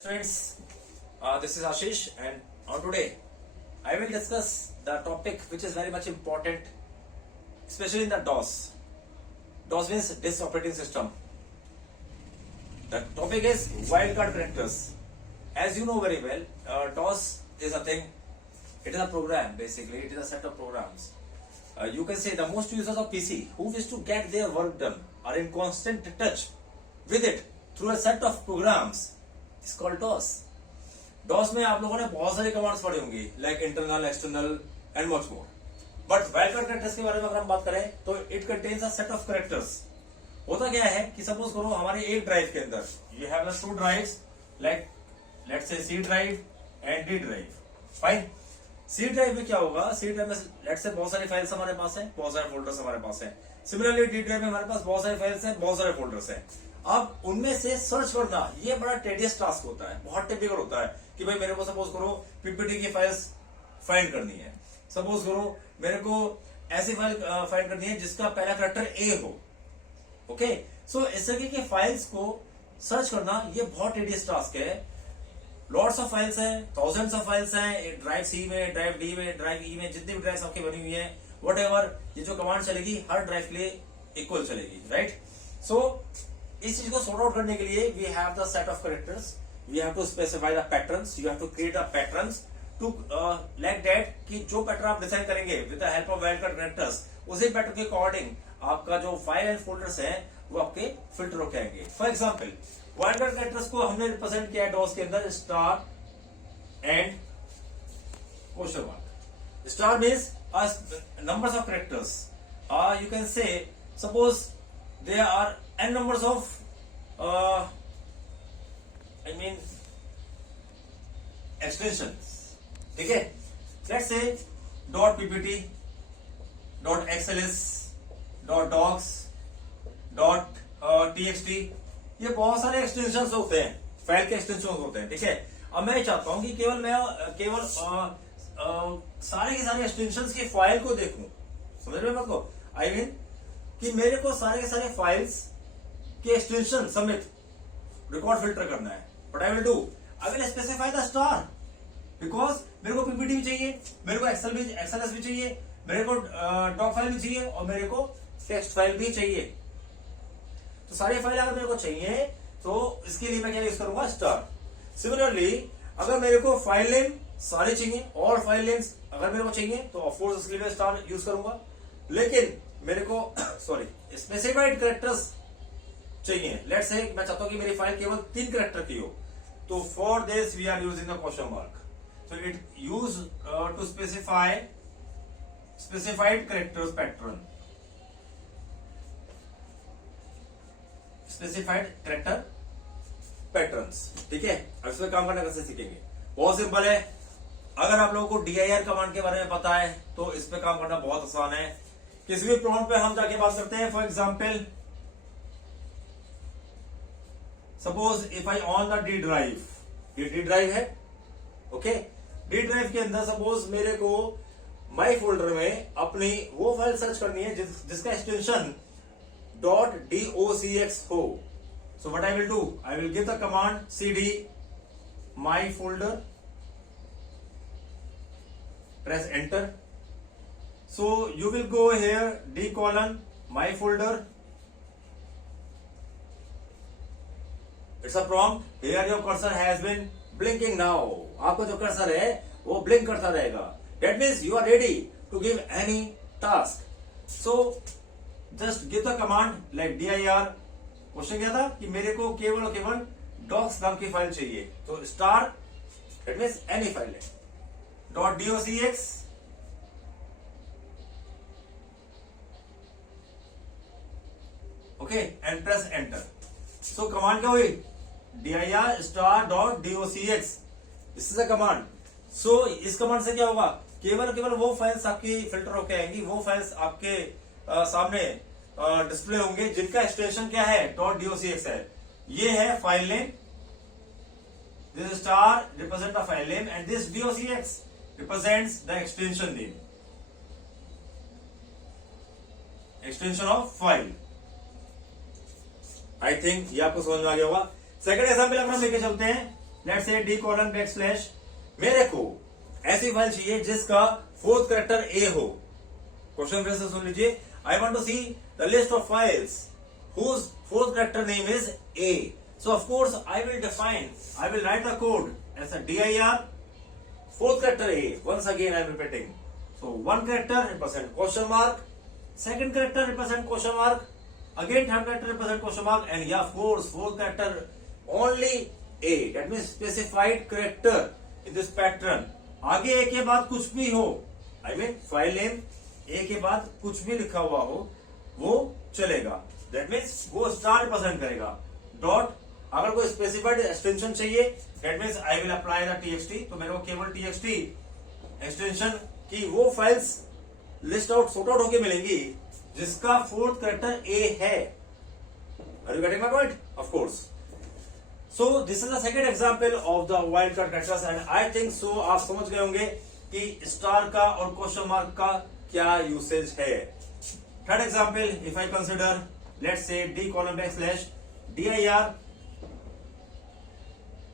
Friends, this is Ashish, and on today I will discuss the topic which is very much important, especially in the DOS. DOS means disk operating system. The topic is wildcard characters. As you know very well, DOS is a thing. It is a program basically. It is a set of programs. You can say the most users of PC who wish to get their work done are in constant touch with it through a set of programs. It's called DOS. DOS में आप लोगों ने बहुत सारी commands पढ़ी होंगी, like internal, external and much more. But wildcard characters के बारे में अगर हम बात करें तो it contains a set of characters. होता क्या है कि सपोज करो हमारी एक ड्राइव के अंदर you have two drives, like let's say C drive and D drive. Fine. C drive में क्या होगा? सी ड्राइव में लेट्स से बहुत सारी फाइल्स हमारे पास है, बहुत सारे फोल्डर्स हमारे पास है. सिमिलरली डी ड्राइव में हमारे पास बहुत सारी फाइल्स हैं, बहुत सारे फोल्डर्स हैं. अब उनमें से सर्च करना ये बड़ा टेडियस टास्क होता है, बहुत टिपिकल होता है कि भाई मेरे को सपोज करो पीपीटी की फाइल्स फाइंड करनी है. सपोज करो मेरे को ऐसी फाइल फाइंड करनी है जिसका पहला कैरेक्टर ए हो. ओके, सो इस तरीके की फाइल्स को सर्च करना ये बहुत टेडियस टास्क है. लॉट्स ऑफ फाइल्स हैं, थाउजेंड्स ऑफ फाइल्स हैं, ड्राइव सी में, ड्राइव डी में, ड्राइव ई में, जितनी भी ड्राइव आपकी बनी हुई है, वट एवर, ये जो कमांड चलेगी हर ड्राइव के लिए इक्वल चलेगी. राइट. सो इस चीज को सॉर्ट आउट करने के लिए we have the set of characters, we have to specify the patterns, you have to create a patterns to like that कि जो पैटर्न आप डिजाइन करेंगे with the help of wildcard characters, उसी pattern के according आपका जो file and folders हैं वो आपके फिल्टर होके आएंगे. फॉर एग्जांपल वाइल्डकार्ड कैरेक्टर्स को हमने रिप्रेजेंट किया है डॉस के अंदर star and question mark. Star means numbers of characters. You can say suppose there are n numbers of extensions. ठीक है. Let's say .ppt, .xls, .docs, .txt. ये बहुत सारे एक्सटेंशंस होते हैं, फाइल के एक्सटेंशंस होते हैं. ठीक है. अब मैं चाहता हूं कि केवल सारे के सारे एक्सटेंशंस की फाइल को देखूं. समझ रहे हो बात को? आई मीन कि मेरे को सारे के सारे फाइल्स के एक्सटेंशन समेत रिकॉर्ड फिल्टर करना है. But I will do, I will specify the star because मेरे को पीपीटी भी चाहिए, मेरे को एक्सएलएस भी चाहिए, मेरे को डॉक फाइल भी चाहिए और मेरे को टेक्स्ट फाइल भी चाहिए. तो सारी फाइल अगर मेरे को चाहिए तो इसके लिए मैं क्या यूज करूंगा? स्टार. सिमिलरली अगर मेरे को फाइल नेम सारे चाहिए और फाइल नेम्स अगर मेरे को चाहिए तो ऑफकोर्स इसके लिए स्टार यूज करूंगा. लेकिन मेरे को सॉरी स्पेसिफाइड कैरेक्टर्स चाहिए. लेट्स से मैं चाहता हूं कि मेरी फाइल केवल 3 कैरेक्टर की हो, तो for this we are using the question mark. So it use to specified characters pattern, specified character patterns. ठीक है. अब इसमें काम करना कैसे सीखेंगे? बहुत सिंपल है. अगर आप लोगों को DIR कमांड के बारे में पता है तो इस पे काम करना बहुत आसान है. किसी भी प्रॉम्प्ट पे हम जाके बात करते हैं. For example suppose if I on the D drive, ये डी ड्राइव है. ओके. डी ड्राइव के अंदर सपोज मेरे को माई फोल्डर में अपनी वो फाइल सर्च करनी है जिसका एक्सटेंशन .docx हो. So what I will do? I will give the command cd my folder, press enter. So you will go here d colon my folder. It's a prompt. Here your cursor has been blinking now. आपका जो cursor है वो blink करता रहेगा. That means you are ready to give any task. So just give the command like dir. Question क्या था कि मेरे को केवल और केवल डॉक्स नाम की फाइल चाहिए, तो star that means any file है .docx okay and press enter. So command क्या हुई? dir star.docx. This is a command. So इस कमांड से क्या होगा? केवल वो फाइल्स आपकी फिल्टर होके आएंगी, वो फाइल्स आपके सामने डिस्प्ले होंगे जिनका एक्सटेंशन क्या है? .docx है. ये है file name. This star represent the file name and this docx represents the extension name, extension of file. I think ये आपको समझ में आ गया होगा. सेकंड एग्जाम्पल अगर हम लेके चलते हैं let's say D colon back slash, मेरे को ऐसी फाइल चाहिए जिसका फोर्थ कैरेक्टर ए हो। क्वेश्चन फिर से सुन लीजिए, I want to see the list of files whose fourth character name is A. So of course I will write the code as a dir fourth character A. Once again I am repeating. So one character represent question mark, second character represent question mark, again third character represent question mark, and yeah, of course fourth character only A. That means specified character in this pattern. आगे A के बाद कुछ भी हो, I mean file name A के बाद कुछ भी लिखा हुआ हो वो चलेगा। दैट मीन्स वो स्टार रिप्रेजेंट करेगा। डॉट, अगर कोई स्पेसिफाइड एक्सटेंशन चाहिए that means I will apply the TXT, तो मेरे को केवल टीएक्सटी एक्सटेंशन की वो files list out sort out होके मिलेंगी जिसका फोर्थ कैरेक्टर ए है। Are you getting my point? Of course. So this is the second example of the wild card characters and I think so आप समझ गए होंगे कि स्टार का और क्वेश्चन मार्क का क्या यूसेज है। Third example, if I consider let's say d colon backslash dir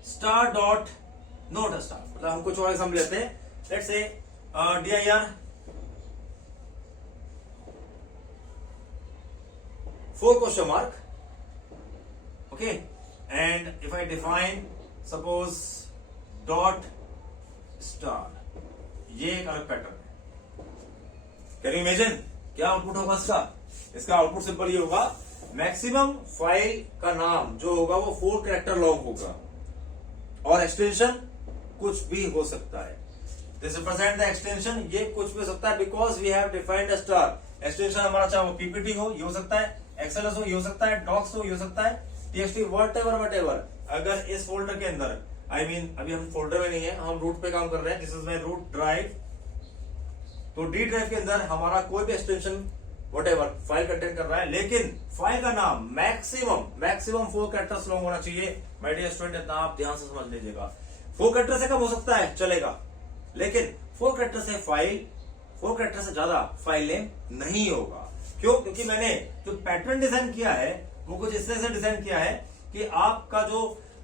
star dot not a star, मतलब हम कुछ और एग्जाम्पल लेते हैं। let's say dir four question mark, okay, and if I define suppose dot star, ये एक अलग pattern है। कैन यू इमेजिन क्या आउटपुट होगा इसका? इसका आउटपुट सिंपल ये होगा, मैक्सिमम फाइल का नाम जो होगा वो 4 कैरेक्टर लॉन्ग होगा और एक्सटेंशन कुछ भी हो सकता है। दिस रिप्रेजेंट द एक्सटेंशन, ये कुछ भी हो सकता है because we have defined a star. Extension हमारा चाहे वो पीपीटी हो ये हो सकता है, एक्सएलएस हो ये हो सकता है, डॉक्स हो ये हो सकता है, टीएक्सटी वट। अगर इस फोल्डर के अंदर I mean, अभी हम फोल्डर में नहीं है, हम रूट पे काम कर रहे हैं, this is my root drive, तो डी ड्राइव के अंदर हमारा कोई भी एक्सटेंशन whatever फाइल कंटेंट कर रहा है, लेकिन फाइल का नाम मैक्सिमम 4 कैरेक्टर्स लॉन्ग होना चाहिए। माय डियर स्टूडेंट, इतना आप ध्यान से समझ लीजिएगा। 4 कैरेक्टर से कम हो सकता है चलेगा, लेकिन 4 कैरेक्टर से ज्यादा फाइल नेम नहीं होगा। क्यों? क्योंकि मैंने जो पैटर्न डिजाइन किया है वो कुछ इस तरह से डिजाइन किया है कि आपका जो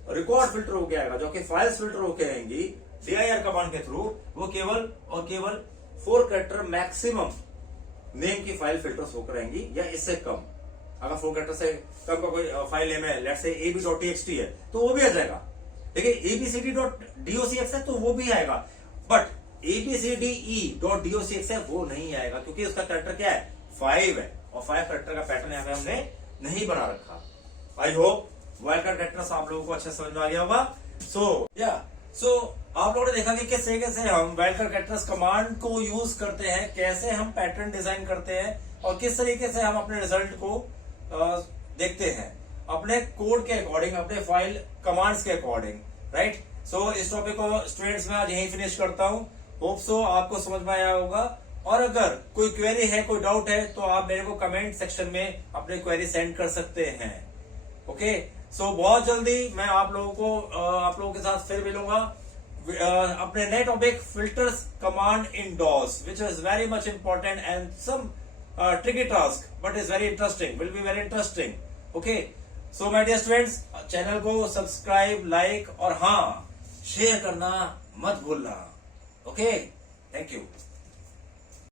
रिकॉर्ड फिल्टर होके आएगा, जो कि फाइल्स फिल्टर होके आएंगी dir कमांड के थ्रू, वो केवल और केवल 4 कैरेक्टर मैक्सिमम नेम की फाइल फिल्टर्स होकर आएंगी या इससे कम। अगर 4 कैरेक्टर से कम का कोई फाइल नेम है, लेट्स से ab.txt है, तो वो भी आ जाएगा। देखिए abcd.docx है तो वो भी आएगा, बट abcde.docx है वो नहीं आएगा, क्योंकि उसका कैरेक्टर क्या है? 5 है, और 5 कैरेक्टर का पैटर्न यहाँ पे हमने नहीं बना रखा। I hope wild card characters आप लोगों को अच्छे समझ में आ गया होगा। सो आप लोगों ने देखा कि किस तरीके से हम वाइल्ड कार्ड कैरेक्टर्स कमांड को यूज करते हैं, कैसे हम पैटर्न डिजाइन करते हैं और किस तरीके से हम अपने रिजल्ट को देखते हैं अपने कोड के अकॉर्डिंग, अपने फाइल कमांड्स के अकॉर्डिंग, राइट। सो इस टॉपिक को स्टूडेंट्स में आज यहीं फिनिश करता हूं। होप सो आपको समझ में आया होगा, और अगर कोई क्वेरी है, कोई डाउट है, तो आप मेरे को कमेंट सेक्शन में अपने क्वेरी सेंड कर सकते हैं। ओके, सो बहुत जल्दी मैं आप लोगों के साथ फिर मिलूंगा अपने नए topic filters command in DOS, which is very much important and some tricky task, but is very interesting, will be very interesting. Okay, so my dear students, channel को सब्सक्राइब, लाइक और हाँ शेयर करना मत भूलना। Okay, thank you.